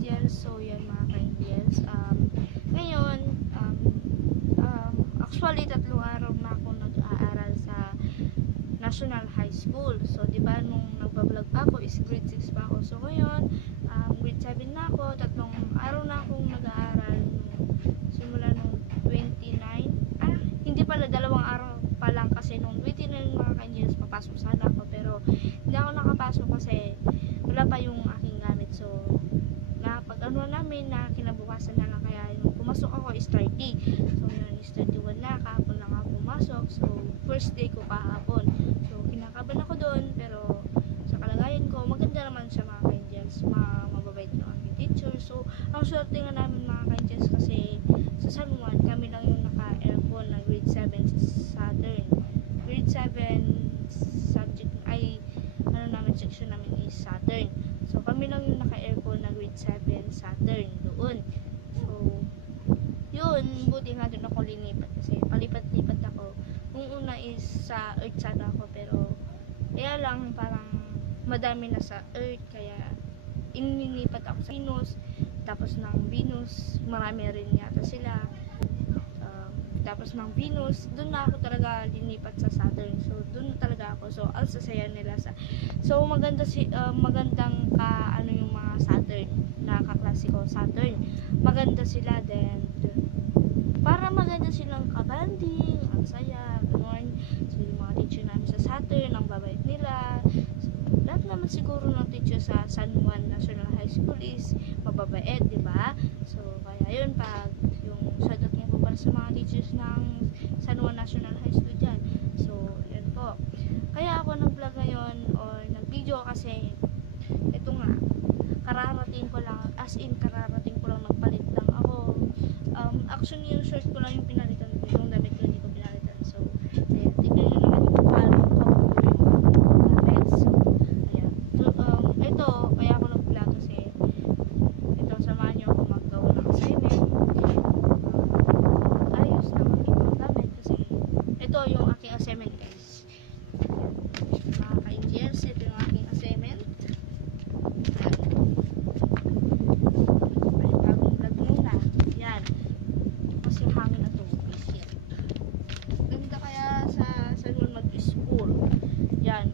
ka-angels. So yan mga ka-angels, ngayon actually 3 araw na ako nag-aaral sa National High School. So diba nung nagbablog pa ako is grade 6 pa ako. So ngayon grade 7 na ako. 3 araw na akong nag-aaral simula nung 29. Hindi pala, 2 araw pa lang kasi nung 29 mga ka-angels papasok sana ako, pero hindi ako nakapasok kasi wala pa yung aking gamit. So pag ano namin na kinabukasan na lang, kaya yung pumasok ako is 30. So yun is 31 na, kahapon lang ako pumasok. So first day ko kahapon. So kinakabahan ako doon, pero sa kalagayan ko maganda naman siya mga ka-angels, mababait yung aking teacher. So ang swerte nga namin mga ka-angels kasi sa San Juan kami lang yung naka-aircon na grade 7 Saturn. Grade 7 subject ay section namin is Saturn. So kami lang yung naka-aircon na grade 7 Saturn doon. So yun, buti nga doon ako linipat kasi palipat-lipat ako. Nung una is sa Earth sana ako, pero kaya lang parang madami na sa Earth, kaya inilipat ako sa Venus. Tapos ng Venus marami rin yata sila. Tapos ng Venus, doon na ako talaga linipat sa Saturn. So doon talaga ako. So ang sasaya nila so magandang yung mga Saturn na kaklase ko Saturn. Maganda sila din. Para maganda silang kabanding, ang saya, gano'n. So yung mga teacher namin sa Saturn, ang babait nila. So, lahat naman siguro ng teacher sa San Juan National High School is mababait, di ba? So kaya yun, pag yung shoutout niyo po para sa mga teachers ng San Juan National High School dyan. So yan po. Kaya ako nag-vlog ngayon or nag-video kasi ito nga, kararating ko lang, as in kararating ko lang, nagpalit lang ako. Actually yung shirt ko lang yung pinalitan ko, yung damit ko hindi ko pinalitan. So ayan, tignan nyo naman yung palong ko yung damit. So ayan, ito kaya ako nag-vlog kasi ito, samahan nyo ako mag-gawa ng assignment. Ayos naman yung damit kasi ito yung aking assignment, guys. Mga ka-angels, ito yung aking assignment. Bagong vlog muna. Yan. Kasi hangin na to. Ganda kaya sa salon mag-school. Yan.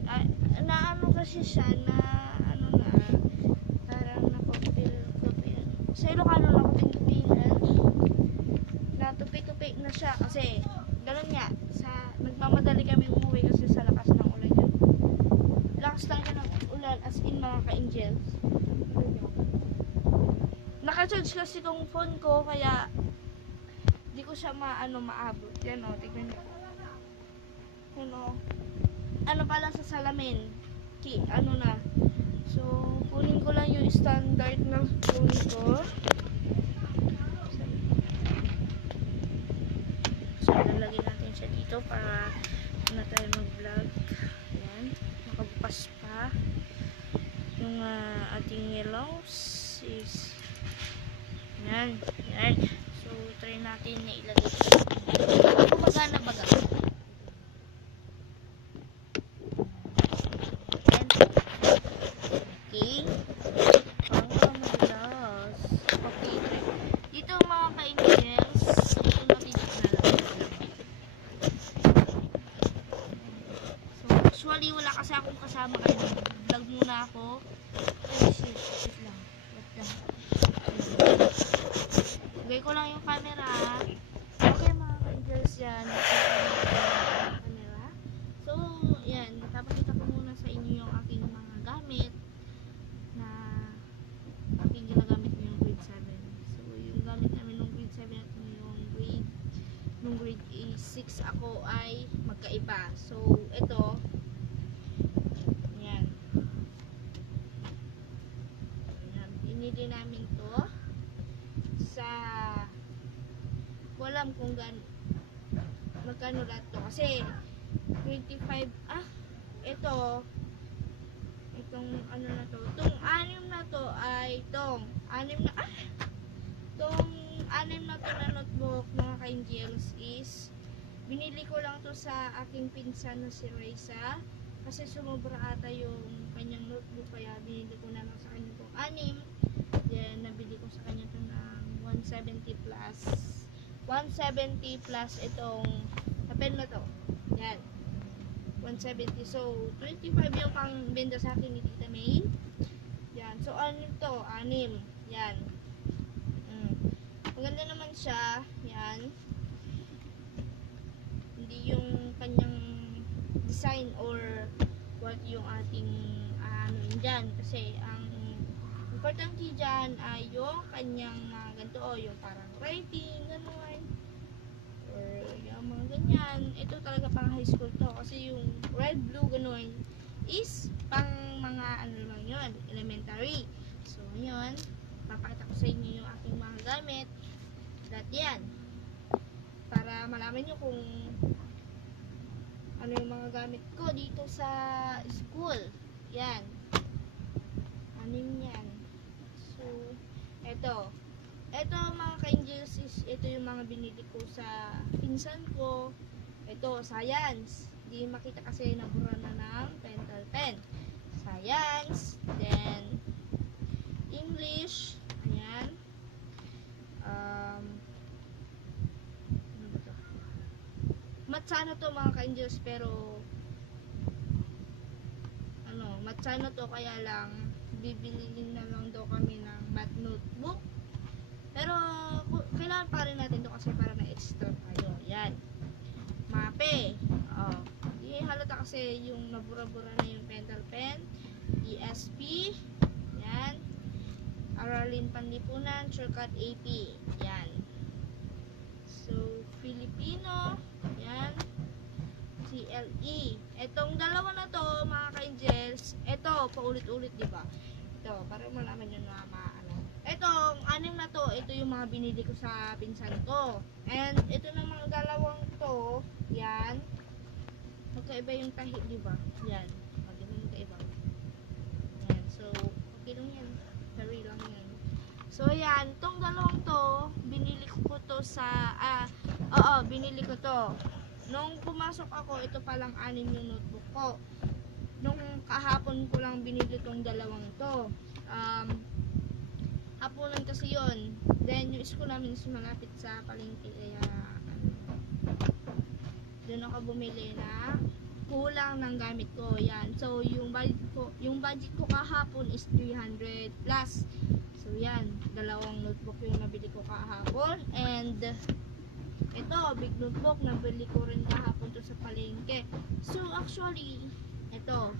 Naano kasi siya na parang napapil. Sa Ilocano lang kuping-kupingan. Natupi-tupi na siya kasi gano'n nga. Nagmamadali kami umuwi kasi sa lakas ng ulan yan. Lakas lang yan ng ulan, as in mga ka-angels. Naka-charge kasi tong phone ko, kaya di ko siya maabot. Yan o, tignan nyo. Yan o. Ano pala sa salamin. Na. So, kunin ko lang yung standard ng phone ko. So, lalagay natin siya dito para na tayo mag-vlog. Yan. Nakabukas pa. Yung ating yellows is yan. Yan. So, try natin na ilagay. Kumagana ba gano'n? Okay. Madalas. Okay. Dito mga ka-angels, ito natin so, actually, wala kasi akong kasama kayo. Vlog muna ako. Ay, shit. Wait lang. Lagay ko lang yung camera. Okay mga ka-angels, yan. Camera. So, yan. Napapakita ko muna sa inyo yung aking mga gamit na aking ginagamit ngayong grade 7. So, yung gamit namin nung grade 7 at nung grade 6 ako ay magkaiba. So, ito, yan. Binili namin to sa walam kung magkano lahat to kasi 25 itong na to, itong 6 na to ay itong 6 na to na notebook mga ka-angels is binili ko lang to sa aking pinsan na si Reza kasi sumobra ata yung kanyang notebook, kaya binili ko na lang sa kanya itong 6. Then nabili 170 plus 170 plus itong pen na to. Yan. 170. So, 25 yung pang benta sa akin ni Tita May. Yan. So, ano to? 6. Yan. Maganda naman siya. Yan. Hindi yung kanyang design or what yung ating ano dyan. Kasi, ang importante dyan ay yung kanyang ganito o yung parang writing, gano'n. Or yung mga ganyan. Ito talaga pang high school to. Kasi yung red, blue, gano'n is pang mga ano naman yun, elementary. So, yun. Papakita ko sa inyo yung aking mga gamit. Dati yan. Para malaman nyo kung ano yung mga gamit ko dito sa school. Yan. Anim yan. So, eto. Eto mga ka-angels is ito yung mga binili ko sa pinsan ko. Ito, science. Hindi makita kasi nabura na ng pentel pen. Science. Then, English. Ayan. Ano ba to? Matsano to mga ka-angels pero ano, matsano to kaya lang bibiliin na lang daw kami ng math notebook. Pero kailangan pa rin natin to kasi para na extra tayo. Yan. Mape. Oh. Di halata kasi yung nabura-bura na yung pentel pen. ESP. Yan. Aralin Panlipunan, Shortcut AP. Yan. So, Filipino. Yan. CLE. Etong dalawa na to, mga ka-angels, ito, paulit-ulit, diba? Ito, para malaman nyo na ano. Etong 6 na to, ito yung mga binili ko sa pinsan ko. And, ito na mga dalawang to, yan. Magkaiba yung tahi, diba? Yan. Magkaiba. Yan. So, okay lang yan. Very lang yan. So, yan. Tong dalawang to, binili ko to sa, binili ko to. Nung pumasok ako, ito palang 6 yung notebook ko. Nung kahapon ko lang binili tong dalawang to. Hapunan kasi yun. Then, yung school namin is malapit sa palengke. Kaya, doon ako bumili na kulang ng gamit ko. Yan. So, yung budget ko kahapon is 300 plus. So, yan. Dalawang notebook yung nabili ko kahapon. And, ito, big notebook, nabili ko rin kahapon to sa palengke. So, actually, ito,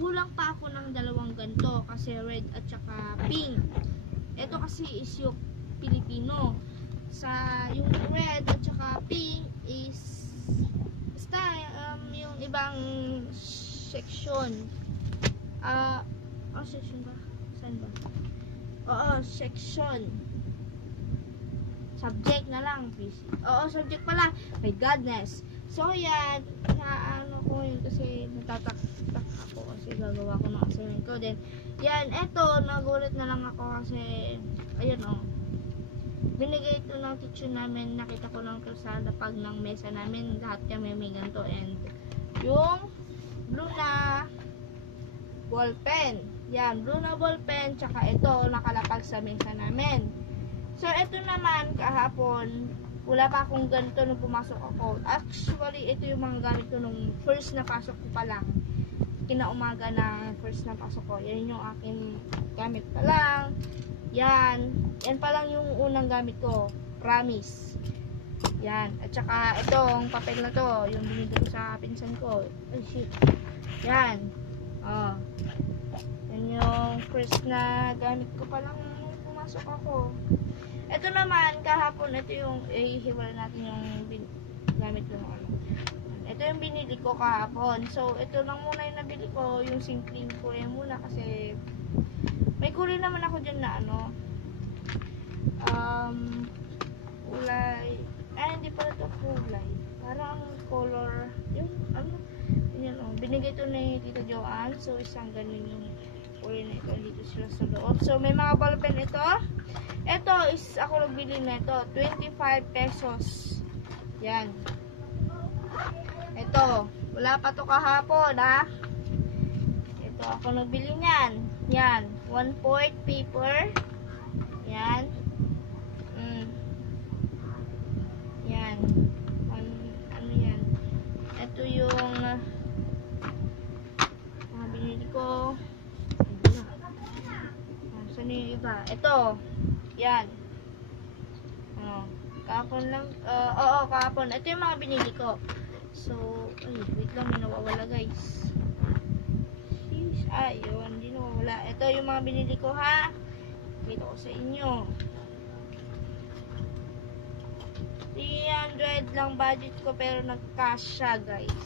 kulang pa ako ng dalawang ganito kasi red at saka pink. Ito kasi is yung Pilipino. Sa yung red at saka pink is basta yung ibang section. Section ba? Saan ba? Oo, section. Subject na lang, PC. Oo, subject pala. My goodness. So, yan. Naano ko yun kasi natatak ako kasi gagawa ko ng assignment ko. Then, yan. Eto, nagulat na lang ako kasi, ayun o. Binigay ito ng teacher namin. Nakita ko ng kalsada pag ng mesa namin. Lahat kami may ganito. And, yung blue na ball pen. Yan, blue na ball pen. Tsaka ito, nakalapag sa mesa namin. So, ito naman, kahapon, wala pa akong ganito nung pumasok ako. Actually, ito yung mga gamit ko nung first na pasok ko pa lang. Kinaumaga na first na pasok ko. Yan yung aking gamit pa lang. Yan. Yan pa lang yung unang gamit ko. Promise. Yan. At saka, itong papel na to, yung binili ko sa pinsan ko. Ay, shit. Yan. Oh. Yan yung first na gamit ko pa lang nung pumasok ako. Ito naman, kahapon, ito yung, hiwala natin yung gamit ko ng ano. Ito yung binili ko kahapon. So, ito lang muna yung nabili ko, yung simpleng kulay muna kasi may kulay naman ako dyan na ano, kulay, hindi pala ito kulay. Parang color, yung, ano, yun, binigay ito ni Tita Joanne. So, isang ganun yung kulay na ito, dito sila sa loob. So, may mga ballpen ito. Ito is ako nagbili na ito, 25 pesos. Yan. Ito, wala pa to kahapon, ha. Ito ako nagbili niyan. Yan, 1/4 paper. Yan. Saan yung iba? Ito. Yan. Kahapon lang. Oo, kahapon. Ito yung mga binili ko. So, ay, wait lang, may nawawala guys. Sheesh. Ayun, hindi nawawala. Ito yung mga binili ko ha. Kita ko sa inyo. 300 lang budget ko pero nag-cash siya guys.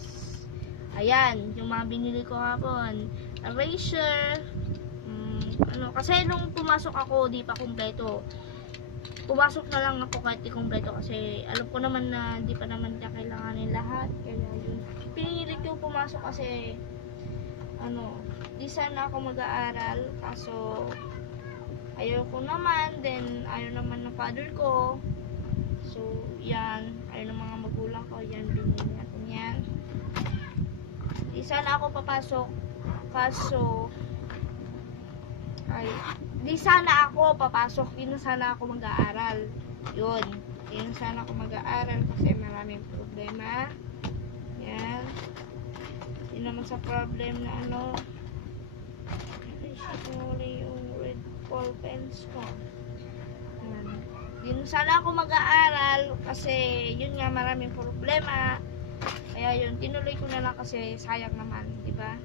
Ayan, yung mga binili ko hapon. Eraser. Kasi nung pumasok ako, di pa kumpleto. Pumasok na lang ako kahit di kumpleto kasi alam ko naman na di pa naman niya kailanganin lahat. Kaya yun. Pinilit ko pumasok kasi di sana ako mag-aaral. Kaso ayaw ko naman. Then ayaw naman ng father ko. So yan. Ayaw ng mga magulang ko. Yan, binili natin yan. Di sana ako papasok. Kaso di sana ako papasok, di na sana ako mag-aaral. Yun. Di na sana ako mag-aaral kasi maraming problema. Yan. Di naman sa problem na ay, yung red ball pens ko. Yan. Di na sana ako mag-aaral kasi yun nga maraming problema. Kaya yun, tinuloy ko na lang kasi sayang naman, di ba?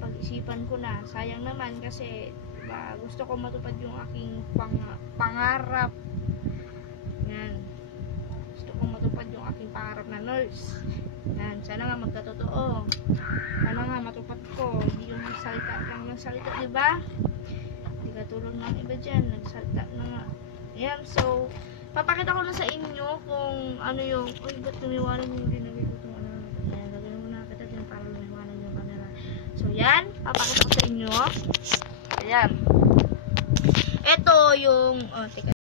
Pag-isipan ko na, sayang naman kasi diba, gusto ko matupad yung aking pangarap. Yan. Gusto ko matupad yung aking pangarap na nurse. Yan. Sana nga magkatotoo. Sana nga matupad ko. Hindi yung salita lang ng salita, diba? Hindi katulong ng iba dyan. Nagsalita na nga. Yan. So, papakita ko na sa inyo kung ano yung, uy, ba't lumiwanag yung dinagay ko itong Yan. Lagyan mo na kita dyan para lumiwanag yung camera. So, yan. Papakita ko sa inyo. Ayan. Ito yung, teka.